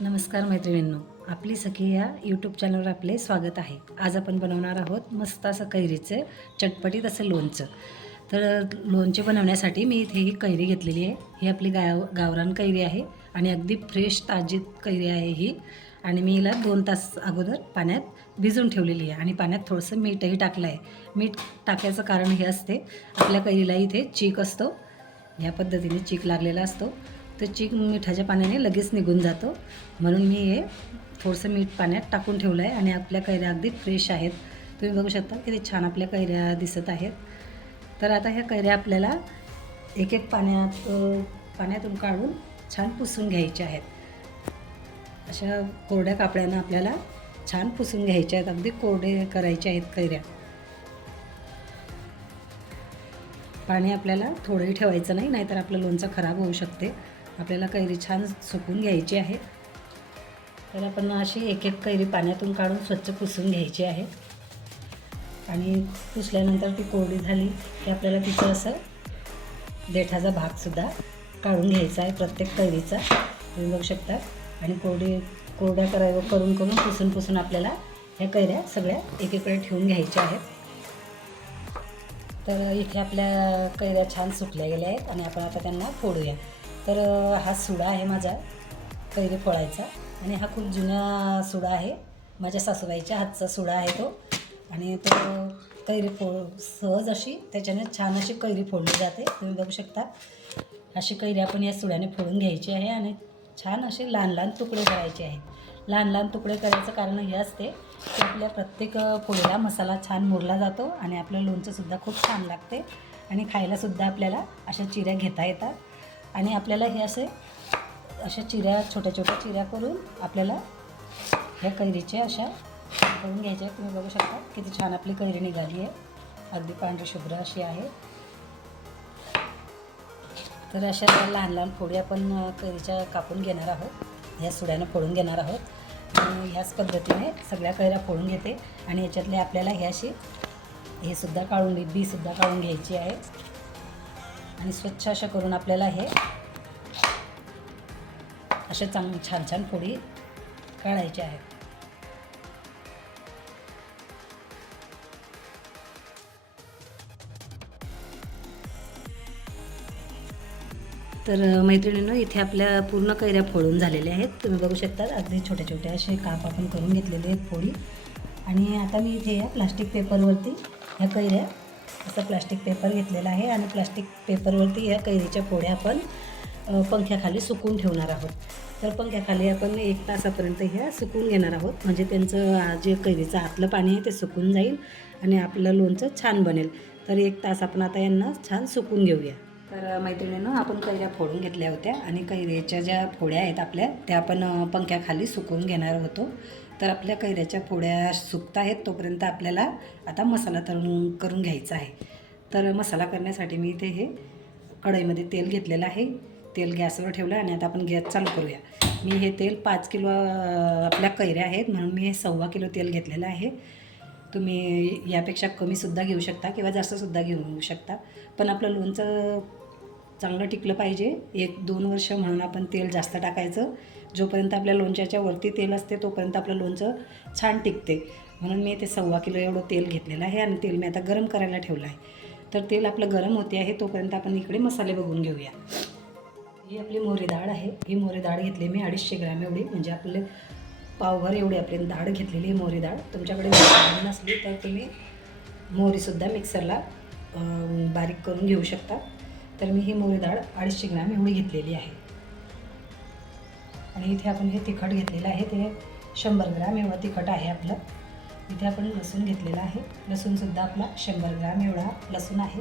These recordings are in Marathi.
नमस्कार मैत्रिणींनो आपली सखी या यूट्यूब चॅनलवर आपले स्वागत आहे. आज आपण बनवणार आहोत मस्त असं कैरीचं चटपटीत असं लोणचं. तर लोणचे बनवण्यासाठी मी इथे ही कैरी घेतलेली आहे. ही आपली गाव गावरान कैरी आहे आणि अगदी फ्रेश ताजी कैरी आहे ही. आणि मी हिला दोन तास अगोदर पाण्यात भिजवून ठेवलेली आहे आणि पाण्यात थोडंसं मीठही टाकलं आहे. मीठ टाकायचं कारण हे असते आपल्या कैरीला इथे चीक असतो. या पद्धतीने चीक लागलेला असतो. तर चीक मिठाच्या पाण्याने लगेच निघून जातो. म्हणून मी हे थोडंसं मीठ पाण्यात टाकून ठेवलं आहे आणि आपल्या कैऱ्या अगदी फ्रेश आहेत. तुम्ही बघू शकता किती छान आपल्या कैऱ्या दिसत आहेत. तर आता ह्या कैऱ्या आपल्याला एक एक पाण्यात पाण्यातून काढून छान पुसून घ्यायच्या आहेत. अशा कोरड्या कापड्यानं आपल्याला छान पुसून घ्यायच्या आहेत. अगदी कोरडे करायचे आहेत कैऱ्या. पाणी आपल्याला थोडंही ठेवायचं नाही नाहीतर आपलं लोणचं खराब होऊ शकते. आपल्याला कैरी छान सुकून घ्यायची आहे. तर आपण अशी एक एक कैरी पाण्यातून काढून स्वच्छ पुसून घ्यायची आहे. आणि पुसल्यानंतर ती कोरडी झाली की आपल्याला तिचं असं देठाचा भागसुद्धा काढून घ्यायचा आहे प्रत्येक कैरीचा. तुम्ही बघू शकता. आणि कोरडी कोरड्या कराय करून करून पुसून पुसून आपल्याला ह्या कैऱ्या सगळ्या एकीकडे ठेवून घ्यायच्या आहेत. तर इथे आपल्या कैऱ्या छान सुकल्या गेल्या आहेत आणि आपण आता त्यांना फोडूया. तर हा सुडा आहे माझा कैरी फळायचा आणि हा खूप जुना सुडा आहे. माझ्या सासूबाईच्या हातचा सुडा आहे तो. आणि तो कैरी फोड सहज अशी त्याच्याने छान अशी कैरी फोडली जाते. तुम्ही बघू शकता. अशी कैरी आपण या सुड्याने फोडून घ्यायची आहे आणि छान असे लहान लहान तुकडे करायचे आहेत. लहान लहान तुकडे करायचं कारण हे असते की आपल्या प्रत्येक पोळीला मसाला छान मुरला जातो आणि आपलं लोणचंसुद्धा खूप छान लागते. आणि खायलासुद्धा आपल्याला अशा चिऱ्या घेता येतात. आणि आपल्याला हे असे अशा चिऱ्या छोट्या छोट्या चिऱ्या करून आपल्याला ह्या कैरीच्या अशा करून घ्यायच्या आहेत. तुम्ही बघू शकता किती छान आपली कैरी निघाली आहे. अगदी पांढरी शुभ्र अशी आहे. तर अशा लहान लहान फोडी आपण कैरीच्या कापून घेणार आहोत. ह्या सुड्यानं फोडून घेणार आहोत. आणि ह्याच पद्धतीने सगळ्या कैऱ्या फोडून घेते. आणि याच्यातले आपल्याला ह्याशी हे सुद्धा काढून बीसुद्धा काढून घ्यायची आहे. आणि स्वच्छ अशा करून आपल्याला हे अशा चांग छान छान फोडी काढायच्या आहेत. तर मैत्रिणीनं इथे आपल्या पूर्ण कैऱ्या फोडून झालेल्या आहेत. तुम्ही बघू शकता अगदी छोटे छोटे असे काप आपण करून घेतलेले आहेत फोडी. आणि आता मी इथे या प्लास्टिक पेपरवरती ह्या कैऱ्या असा प्लास्टिक पेपर घेतलेला आहे आणि प्लास्टिक पेपरवरती ह्या कैरीच्या फोड्या आपण पंख्याखाली सुकून ठेवणार आहोत. तर पंख्याखाली आपण एक तासापर्यंत ह्या सुकून घेणार आहोत. म्हणजे त्यांचं जे कैरीचं आतलं पाणी आहे ते सुकून जाईल आणि आपलं लोणचं छान बनेल. तर एक तास आपण आता यांना छान सुकून घेऊया. तर मैत्रिणीनं आपण कैऱ्या फोडून घेतल्या होत्या आणि कैऱ्याच्या ज्या फोड्या आहेत आपल्या त्या आपण पंख्याखाली सुकून घेणार होतो. तर आपल्या कैऱ्याच्या पोळ्या सुकत आहेत तोपर्यंत आपल्याला आता मसाला तळून करून घ्यायचा आहे. तर मसाला करण्यासाठी मी इथे हे कढईमध्ये तेल घेतलेलं आहे. तेल गॅसवर ठेवलं आणि आता आपण गॅस चालू करूया. मी हे तेल पाच किलो आपल्या कैऱ्या आहेत म्हणून मी हे सव्वा किलो तेल घेतलेलं आहे. तुम्ही यापेक्षा कमीसुद्धा घेऊ शकता किंवा जास्तसुद्धा घेऊ शकता. पण आपलं लोणचं चांगलं टिकलं पाहिजे. एक दोन वर्ष म्हणून आपण तेल जास्त टाकायचं. जोपर्यंत आपल्या लोणच्याच्या वरती तेल असते तोपर्यंत आपलं लोणचं छान टिकते. म्हणून मी ते सव्वा किलो एवढं तेल घेतलेलं आहे आणि तेल मी आता गरम करायला ठेवलं आहे. तर तेल आपलं गरम होते आहे तोपर्यंत आपण इकडे मसाले बघून घेऊया. ही आपली मोहरी डाळ आहे. ही मोहरी डाळ घेतली मी अडीचशे ग्रॅम एवढी. म्हणजे आपले पावभर एवढी आपली डाळ घेतलेली आहे मोहरी डाळ तुमच्याकडे नसली तर तुम्ही मोहरीसुद्धा मिक्सरला बारीक करून घेऊ शकता. तर मी ही मोहरी डाळ अडीचशे ग्रॅम एवढी घेतलेली आहे. आणि इथे आपण हे तिखट घेतलेलं आहे ते शंभर ग्रॅम एवढं तिखट आहे आपलं. इथे आपण लसूण घेतलेला आहे. लसूणसुद्धा आपला शंभर ग्रॅम एवढा लसूण आहे.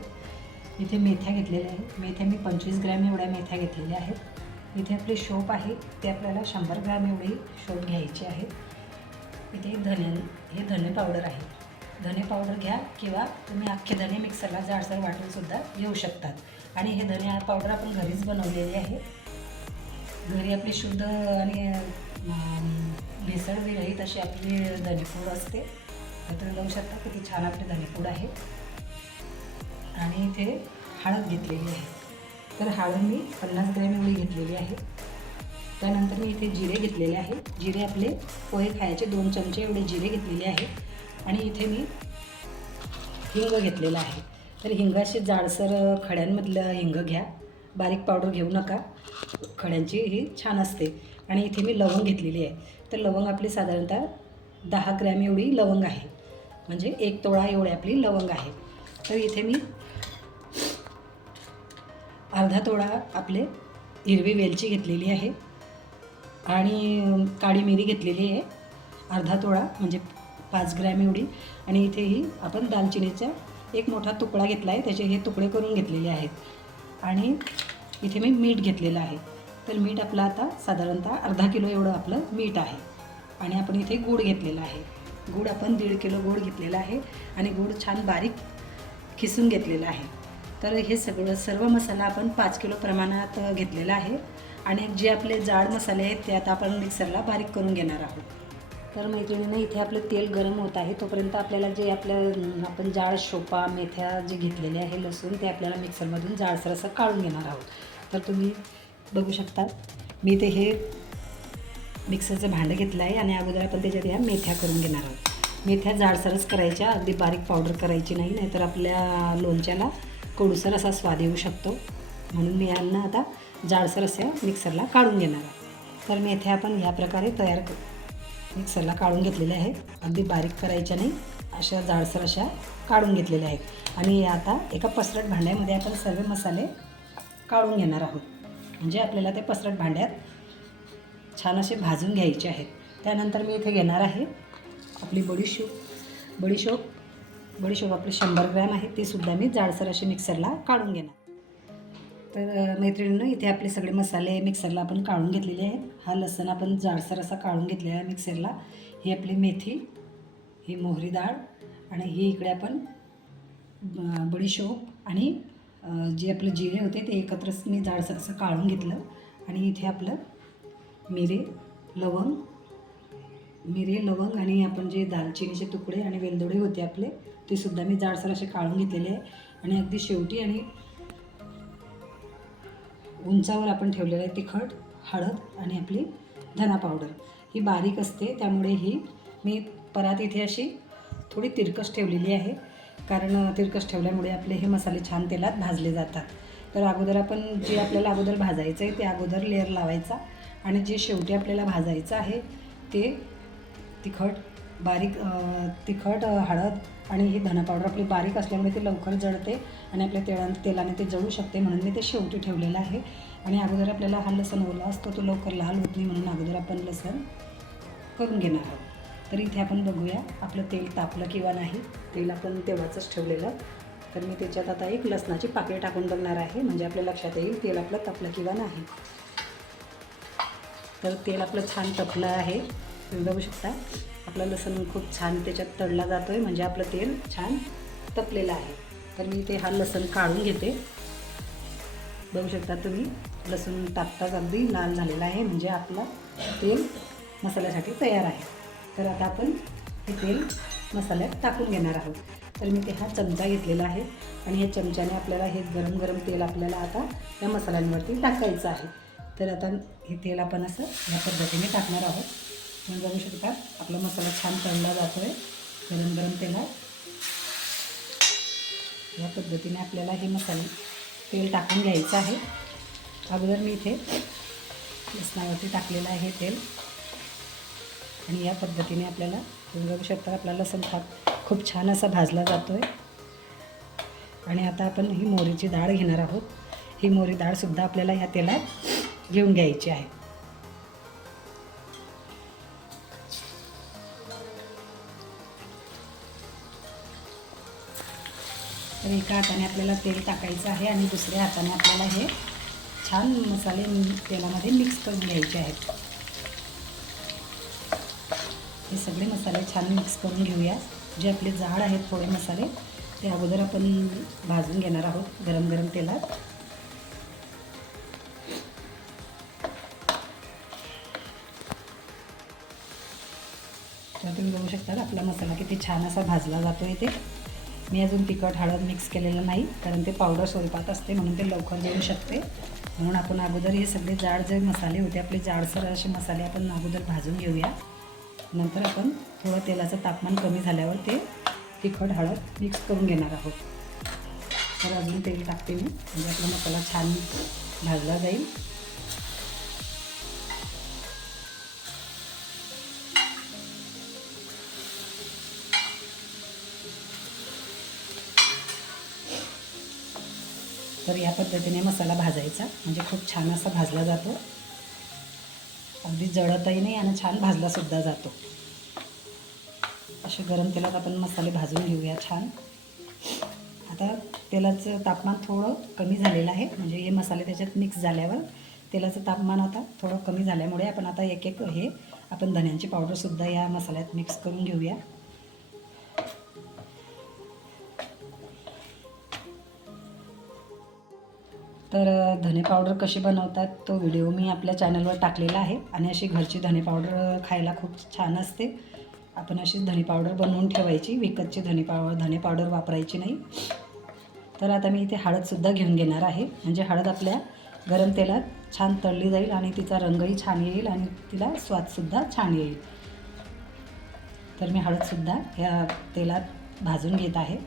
इथे मेथ्या घेतलेल्या आहेत. मेथ्या मी पंचवीस ग्रॅम एवढ्या मेथ्या घेतलेल्या आहेत. इथे आपली शोप आहे ते आपल्याला शंभर ग्रॅम एवढी शोप घ्यायची आहे. इथे धने हे धने पावडर आहे. धने पावडर घ्या किंवा तुम्ही अख्खे धने मिक्सरला जाडसर वाटूनसुद्धा घेऊ शकतात. आणि हे धने पावडर आपण घरीच बनवलेली आहे. घरी आपली शुद्ध आणि भेसळविरहित भेसळ विरहित अशी आपली धनेपूड असते. तर तुम्ही बघू शकता किती छान आपली धनेपूड आहे. आणि इथे हळद घेतलेली आहे. तर हळद मी पन्नास ग्रॅम एवढी घेतलेली आहे. त्यानंतर मी इथे जिरे घेतलेले आहे. जिरे आपले पोहे खायचे दोन चमचे एवढे जिरे घेतलेले आहे. आणि इथे मी हिंग घेतलेला आहे. तर हिंगाशी जाडसर खड्यांमधलं हिंग घ्या. बारीक पावडर घेऊ नका. खड्यांची ही छान असते. आणि इथे मी लवंग घेतलेली आहे. तर लवंग आपली साधारणतः दहा ग्रॅम एवढी लवंग आहे. म्हणजे एक तोळा एवढी आपली लवंग आहे. तर इथे मी अर्धा तोळा आपले हिरवी वेलची घेतलेली आहे. आणि काळी मिरी घेतलेली आहे. अर्धा तोळा म्हणजे पाच ग्रॅम एवढी. आणि इथेही आपण दालचिनीचा एक मोठा तुकडा घेतला आहे त्याचे हे तुकडे करून घेतलेले आहेत. आणि इथे मी मीठ घेतलेलं आहे. तर मीठ आपलं आता साधारणतः अर्धा किलो एवढं आपलं मीठ आहे. आणि आपण इथे गूळ घेतलेला आहे. गूळ आपण दीड किलो गूळ घेतलेला आहे आणि गूळ छान बारीक खिसून घेतलेला आहे. तर हे सगळं सर्व मसाला आपण पाच किलो प्रमाणात घेतलेला आहे. आणि जे आपले जाड मसाले आहेत ते आता आपण मिक्सरला बारीक करून घेणार आहोत. तर मैत्रिणीनं इथे आपलं तेल गरम होत आहे तोपर्यंत आपल्याला जे आपलं आपण जाड शोपा मेथ्या जे घेतलेले आहे लसूण ते आपल्याला मिक्सरमधून जाडसर असं काढून घेणार आहोत. तर तुम्ही बघू शकता मी ते हे मिक्सरचं भांडं घेतलं आहे आणि अगोदर आपण त्याच्यात ह्या मेथ्या करून घेणार आहोत. मेथ्या जाडसरच करायच्या अगदी बारीक पावडर करायची नाही नाहीतर आपल्या लोणच्याला कडूसर असा स्वाद येऊ शकतो. म्हणून मी यांना आता जाडसर असं मिक्सरला काढून घेणार आहे तर मेथ्या आपण ह्या प्रकारे तयार करू. मिक्सरला काढून घेतलेले आहेत. अगदी बारीक करायच्या नाही अशा जाडसर अशा काढून घेतलेल्या आहेत. आणि आता एका पसरट भांड्यामध्ये आपण सर्व मसाले काढून घेणार आहोत. म्हणजे आपल्याला ते पसरट भांड्यात छान असे भाजून घ्यायचे आहेत. त्यानंतर मी इथे घेणार आहे आपली बडीशोप बडीशोप बडीशोप आपली शंभर ग्रॅम आहे तीसुद्धा मी जाडसर असे मिक्सरला काढून घेणार. तर मैत्रिणीनं इथे आपले सगळे मसाले मिक्सरला आपण काढून घेतलेले आहेत. हा लसण आपण जाडसर असा काढून घेतलेला आहे मिक्सरला. ही आपली मेथी ही मोहरी डाळ आणि ही इकडे आपण ब- बडीशोप आणि जे आपलं जिरे होते ते एकत्रच मी जाडसर असं काढून घेतलं. आणि इथे आपलं मिरे लवंग मिरे लवंग आणि आपण जे दालचिनीचे तुकडे आणि वेलदोडे होते आपले ते सुद्धा मी जाडसर असे काढून घेतलेले आहे. आणि अगदी शेवटी आणि उंचावर आपण ठेवलेलं आहे तिखट हळद आणि आपली धना पावडर ही बारीक असते त्यामुळे ही मी परात इथे अशी थोडी तिरकस ठेवलेली आहे. कारण तिरकस ठेवल्यामुळे आपले हे मसाले छान तेलात भाजले जातात. तर अगोदर आपण जे आपल्याला अगोदर भाजायचं आहे ते अगोदर लेअर लावायचा आणि जे शेवटी आपल्याला भाजायचं आहे ते तिखट बारीक तिखट हळद आणि ही धना पावडर आपली बारीक असल्यामुळे ती लवकर जळते आणि आपल्या तेला तेलाने ते जळू शकते म्हणून मी ते शेवटी ठेवलेलं आहे. आणि अगोदर आपल्याला हा लसण ओला असतो तो लवकर लाल होत नाही म्हणून अगोदर आपण लसण करून घेणार आहोत. तर इथे आपण बघूया आपलं तेल तापलं किंवा नाही. तेल आपण तेव्हाचंच ठेवलेलं. तर मी त्याच्यात आता एक लसणाची पाकळी टाकून बघणार आहे. म्हणजे आपल्या लक्षात येईल तेल आपलं तापलं किंवा नाही. तर तेल आपलं छान तपलं आहे. तुम्ही बघू शकता. आपला लसूण खूप छान त्याच्यात तळला जातो आहे म्हणजे आपलं तेल छान तपलेलं आहे. तर मी ते हा लसूण काढून घेते. बघू शकता तुम्ही लसूण टाकताच अगदी लाल झालेला आहे. म्हणजे आपलं तेल मसाल्यासाठी तयार आहे. तर आता आपण हे तेल मसाल्यात टाकून घेणार आहोत. तर मी ते हा चमचा घेतलेला आहे. आणि या चमच्याने आपल्याला हे गरम गरम तेल आपल्याला आता या मसाल्यांवरती टाकायचं आहे. तर आता हे तेल आपण असं या पद्धतीने टाकणार आहोत. तुम्ही बघू शकता. आपला मसाला छान तळला जातो आहे गरम गरम तेलात. या पद्धतीने आपल्याला हे मसाले तेल टाकून घ्यायचं आहे. अगोदर मी इथे लसणावरती टाकलेलं आहे तेल. आणि या पद्धतीने आपल्याला तुम्ही बघू शकता आपला लसण खात खूप छान असा भाजला जातो आहे आणि आता आपण ही मोहरीची डाळ घेणार आहोत. ही मोहरी डाळसुद्धा आपल्याला ह्या तेलात घेऊन घ्यायची आहे. तर एका हाताने आपल्याला तेल टाकायचं आहे आणि दुसऱ्या हाताने आपल्याला हे छान मसाले तेलामध्ये मिक्स करून घ्यायचे आहेत. हे सगळे मसाले छान मिक्स करून घेऊया. जे आपले जाड आहेत थोडे मसाले ते अगोदर आपण भाजून घेणार आहोत गरम गरम तेलात. तर तुम्ही बघू शकता आपला मसाला किती छान असा भाजला जातो इथे मी अजून तिखट हळद मिक्स केलेलं नाही कारण ते पावडर स्वरूपात असते म्हणून ते लवकर देऊ शकते. म्हणून आपण अगोदर हे सगळे जाड जे मसाले होते आपले जाडसर असे मसाले आपण अगोदर भाजून घेऊया. नंतर आपण थोडं तेलाचं तापमान कमी झाल्यावर ते तिखट हळद मिक्स करून घेणार आहोत. तर अजून तेल टाकते मी. म्हणजे आपला मसाला छान भाजला जाईल. तर या पद्धतीने मसाला भाजायचा. म्हणजे खूप छान असा भाजला जातो. अगदी जळतही नाही आणि छान भाजलासुद्धा जातो. असे गरम तेलात आपण मसाले भाजून घेऊया छान. आता तेलाचं तापमान थोडं कमी झालेलं आहे. म्हणजे हे मसाले त्याच्यात मिक्स झाल्यावर तेलाचं तापमान आता थोडं कमी झाल्यामुळे आपण आता एक एक हे आपण धन्यांची पावडरसुद्धा या मसाल्यात मिक्स करून घेऊया. तर धने पावडर कशी बनवतात तो व्हिडिओ मी आपल्या चॅनलवर टाकलेला आहे आणि अशी घरची धने पावडर खायला खूप छान असते. आपण अशी धने पावडर बनवून ठेवायची. विकतची धने पाव धने पावडर वापरायची नाही. तर आता मी इथे हळदसुद्धा घेऊन घेणार आहे. म्हणजे हळद आपल्या गरम तेलात छान तळली जाईल आणि तिचा रंगही छान येईल आणि तिला स्वादसुद्धा छान येईल. तर मी हळदसुद्धा या तेलात भाजून घेत आहे.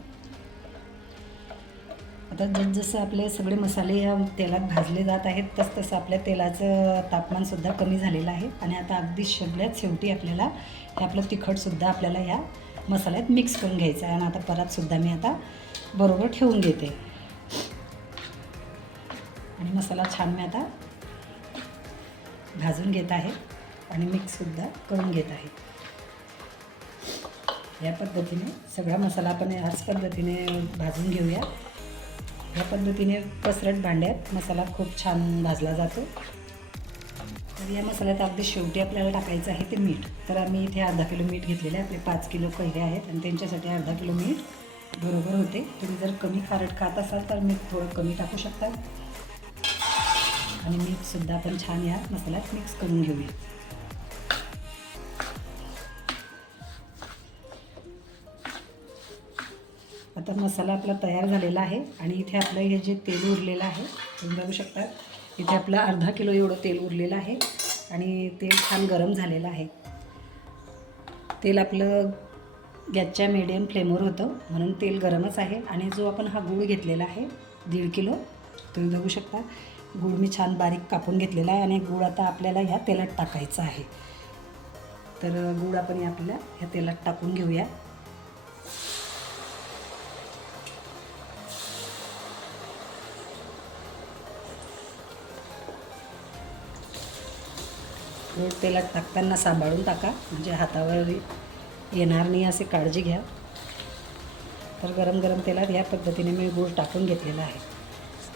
आता जसजसं आपले सगळे मसाले या तेलात भाजले जात आहेत तस तसं आपल्या तेलाचं तापमानसुद्धा कमी झालेलं आहे. आणि आता अगदी सगळ्यात शेवटी आपल्याला हे आपलं तिखटसुद्धा आपल्याला या मसाल्यात मिक्स करून घ्यायचं आहे. आणि आता परतसुद्धा मी आता बरोबर ठेवून घेते. आणि मसाला छान मी आता भाजून घेत आहे आणि मिक्ससुद्धा करून घेत आहे. या पद्धतीने सगळा मसाला आपण याच पद्धतीने भाजून घेऊया. ह्या पद्धतीने पसरट भांड्यात मसाला खूप छान भाजला जातो. तर या मसाल्यात अगदी शेवटी आपल्याला टाकायचं आहे ते मीठ. तर आम्ही इथे अर्धा किलो मीठ घेतलेले आहे. आपले पाच किलो कैरे आहेत आणि त्यांच्यासाठी अर्धा किलो मीठ बरोबर होते. तुम्ही जर कमी खारट खात असाल तर मीठ थोडं कमी टाकू शकता. आणि मीठसुद्धा आपण छान या मसाल्यात मिक्स करून घेऊया. आता मसाला आपला तयार झालेला आहे आणि इथे आपलं हे जे तेल उरलेलं आहे तुम्ही बघू शकता इथे आपलं अर्धा किलो एवढं तेल उरलेलं आहे आणि तेल छान गरम झालेलं आहे. तेल आपलं गॅसच्या मीडियम फ्लेमवर होतं म्हणून तेल गरमच आहे आणि जो आपण हा गूळ घेतलेला आहे दीड किलो तुम्ही बघू शकता गूळ मी छान बारीक कापून घेतलेला आहे आणि गूळ आता आपल्याला ह्या तेलात टाकायचा आहे. तर गूळ आपण या आपल्या ह्या तेलात टाकून घेऊया. गूळ तेलात टाकताना सांभाळून टाका. म्हणजे हातावर येणार नाही असे काळजी घ्या. तर गरम गरम तेलात ह्या पद्धतीने मी गूळ टाकून घेतलेला आहे.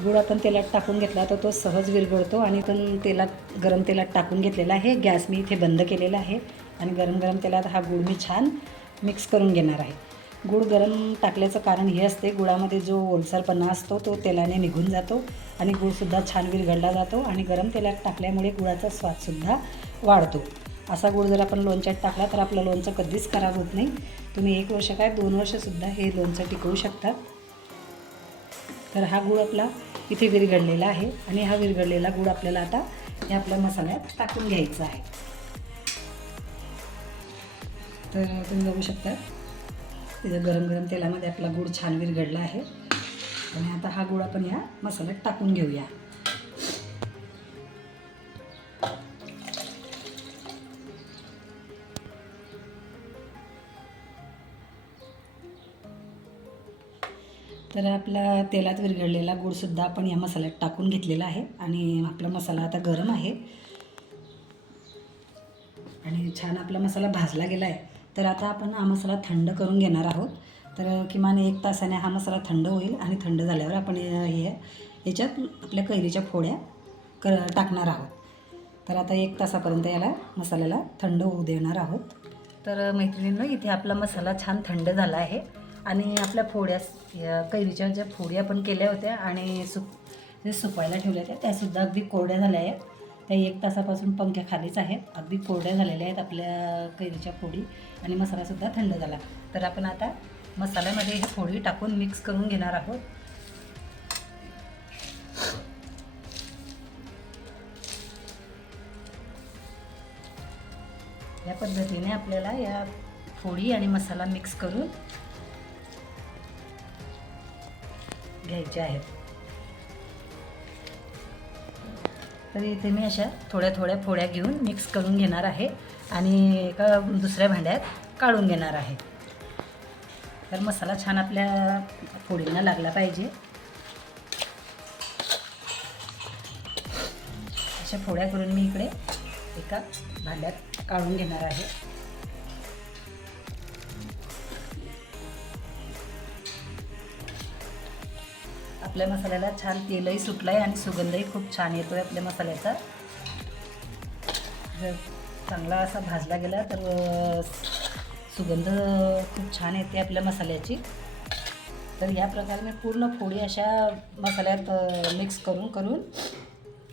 गूळ आपण तेलात टाकून घेतला तर तो सहज विरघळतो आणि पण तेलात गरम तेलात टाकून घेतलेला आहे. गॅस मी इथे बंद केलेला आहे. आणि गरम गरम तेलात हा गूळ मी छान मिक्स करून घेणार आहे. गूळ गरम टाकल्याचं कारण हे असते गुळामध्ये जो ओलसरपणा असतो तो तेलाने निघून जातो आणि गूळसुद्धा छान विरघळला जातो आणि गरम तेलात टाकल्यामुळे गुळाचा स्वादसुद्धा वाढतो. असा गूळ जर आपण लोणच्यात टाकला तर आपलं लोणचं कधीच खराब होत नाही. तुम्ही एक वर्ष काय दोन वर्षसुद्धा हे लोणचं टिकवू शकता. तर हा गूळ आपला इथे विरघळलेला आहे आणि हा विरघळलेला गूळ आपल्याला आता हे आपल्या मसाल्यात टाकून घ्यायचा आहे. तर तुम्ही बघू शकता तिथं गरम गरम तेलामध्ये आपला गूळ छान विरघळला आहे. आणि आता हा गूळ आपण या मसाल्यात टाकून घेऊया. तर आपला तेलात विरघळलेला गूळसुद्धा आपण या मसाल्यात टाकून घेतलेला आहे. आणि आपला मसाला आता गरम आहे. आणि छान आपला मसाला भाजला गेला आहे. तर आता आपण हा मसाला थंड करून घेणार आहोत. तर किमान एक तासाने हा मसाला थंड होईल आणि थंड झाल्यावर आपण हे याच्यात आपल्या कैरीच्या फोड्या कर टाकणार आहोत. तर आता एक तासापर्यंत याला मसाल्याला थंड होऊ देणार आहोत. तर मैत्रिणींनो इथे आपला मसाला छान थंड झाला आहे. आणि आपल्या फोड्या कैरीच्या ज्या फोड्या आपण केल्या होत्या आणि सुप जे सुपायला ठेवल्या होत्या त्यासुद्धा अगदी कोरड्या झाल्या आहेत. त्या एक तासापासून पंख्या खालीच आहेत. अगदी कोरड्या झालेल्या आहेत आपल्या कैरीच्या फोडी आणि मसालासुद्धा थंड झाला. तर आपण आता मसाल्यामध्ये हे फोडी टाकून मिक्स करून घेणार आहोत. या पद्धतीने आपल्याला या फोडी आणि मसाला मिक्स करून घ्यायचे आहेत. तर इथे मी अशा थोड्या थोड्या फोड्या घेऊन मिक्स करून घेणार आहे आणि एका दुसऱ्या भांड्यात काढून घेणार आहे. तर मसाला छान आपल्या फोडींना लागला पाहिजे. अशा फोड्या करून मी इकडे एका भांड्यात काढून घेणार आहे. आपल्या मसाल्याला छान तेलही सुटलं आहे आणि सुगंधही खूप छान येतो आहे आपल्या मसाल्याचा. जर चांगला असा भाजला गेला तर सुगंध खूप छान येते आपल्या मसाल्याची. तर या प्रकारे मी पूर्ण फोडी अशा मसाल्यात मिक्स करून करून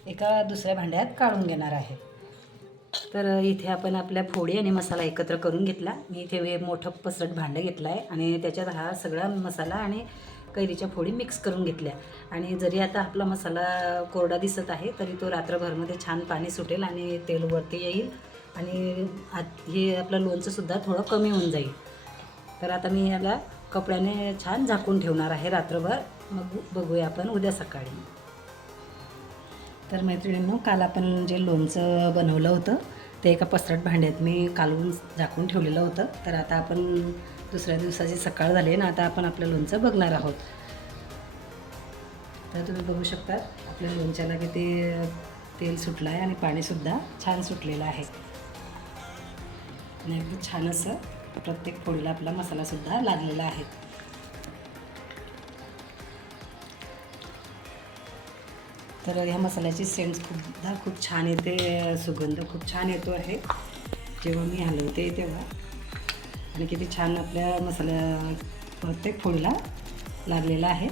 एका दुसऱ्या भांड्यात काढून घेणार आहे. तर इथे आपण आपल्या फोडी आणि मसाला एकत्र करून घेतला. मी इथे मोठं पसरट भांडं घेतलं आहे आणि त्याच्यात हा सगळा मसाला आणि कैरीच्या फोडी मिक्स करून घेतल्या. आणि जरी आता आपला मसाला कोरडा दिसत आहे तरी तो रात्रभरमध्ये छान पाणी सुटेल आणि तेल वरती येईल. आणि आत हे आपलं लोणचंसुद्धा थोडं कमी होऊन जाईल. तर आता मी याला कपड्याने छान झाकून ठेवणार आहे रात्रभर. मग बघूया आपण उद्या सकाळी. तर मैत्रिणींनो काल आपण जे लोणचं बनवलं होतं ते एका पसरट भांड्यात मी कालवून झाकून ठेवलेलं होतं. तर आता आपण दुसऱ्या दिवसाची सकाळ झाली आहे ना आता आपण आपलं लोणचं बघणार आहोत. तर तुम्ही बघू शकता आपल्या लोणच्याला किती तेल सुटलं आहे आणि पाणीसुद्धा छान सुटलेलं आहे. आणि अगदी छान असं प्रत्येक फोडीला आपला मसालासुद्धा लागलेला आहे. तर ह्या मसाल्याची सेंट्स खूपदा खूप छान येते सुगंध खूप छान येतो आहे. जेव्हा मी हलवते तेव्हा. आणि किती छान आपल्या मसाल्या प्रत्येक फोडीला लागलेला आहे.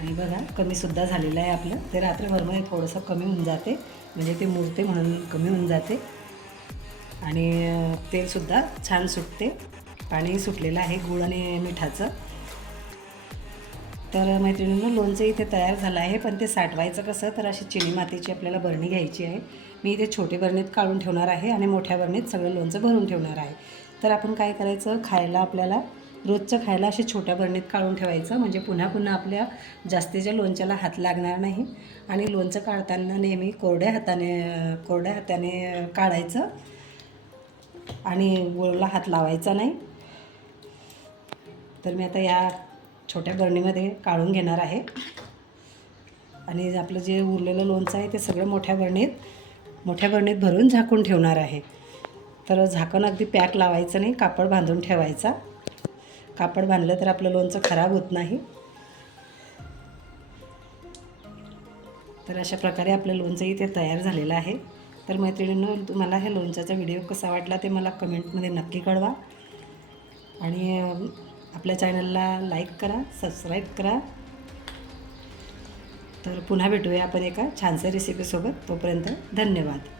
आणि बघा कमीसुद्धा झालेलं आहे आपलं. ते रात्रभरमध्ये थोडंसं कमी होऊन जाते. म्हणजे ते मुरते म्हणून कमी होऊन जाते. आणि तेलसुद्धा छान सुटते. पाणी सुटलेलं आहे गूळ आणि मिठाचं. तर मैत्रिणींनो लोणचं इथे तयार झालं आहे पण ते साठवायचं कसं? तर अशी चिनी मातीची आपल्याला बरणी घ्यायची आहे. मी इथे छोटे बरणीत काढून ठेवणार आहे आणि मोठ्या बरणीत सगळं लोणचं भरून ठेवणार आहे. तर आपण काय करायचं? खायला आपल्याला रोजचं खायला असे छोट्या बरणीत काढून ठेवायचं. म्हणजे पुन्हा पुन्हा आपल्या जास्तीच्या लोणच्याला हात लागणार नाही. आणि लोणचं काढताना नेहमी कोरड्या हाताने कोरड्या हाताने काढायचं. आणि गोळला हात लावायचा नाही. तर मी आता या छोट्या बरणीमध्ये काढून घेणार आहे. आणि आपलं जे उरलेलं लोणचं आहे ते सगळं मोठ्या बरणीत मोठ्या बरणीत भरून झाकून ठेवणार आहे. तर झाकण अगदी पॅक लावायचं नाही कापड बांधून ठेवायचा. कापड बांधलं तर आपलं लोणचं खराब होत नाही. तर अशा प्रकारे आपलं लोणचं इथे तयार झालेलं आहे. तर मैत्रिणींनो तुम्हाला हे लोणच्याचा व्हिडिओ कसा वाटला ते मला कमेंटमध्ये नक्की कळवा. आणि आपल्या चॅनलला लाईक करा सबस्क्राईब करा. तर पुन्हा भेटूया आपण एका छानशा रेसिपीसोबत तोपर्यंत धन्यवाद.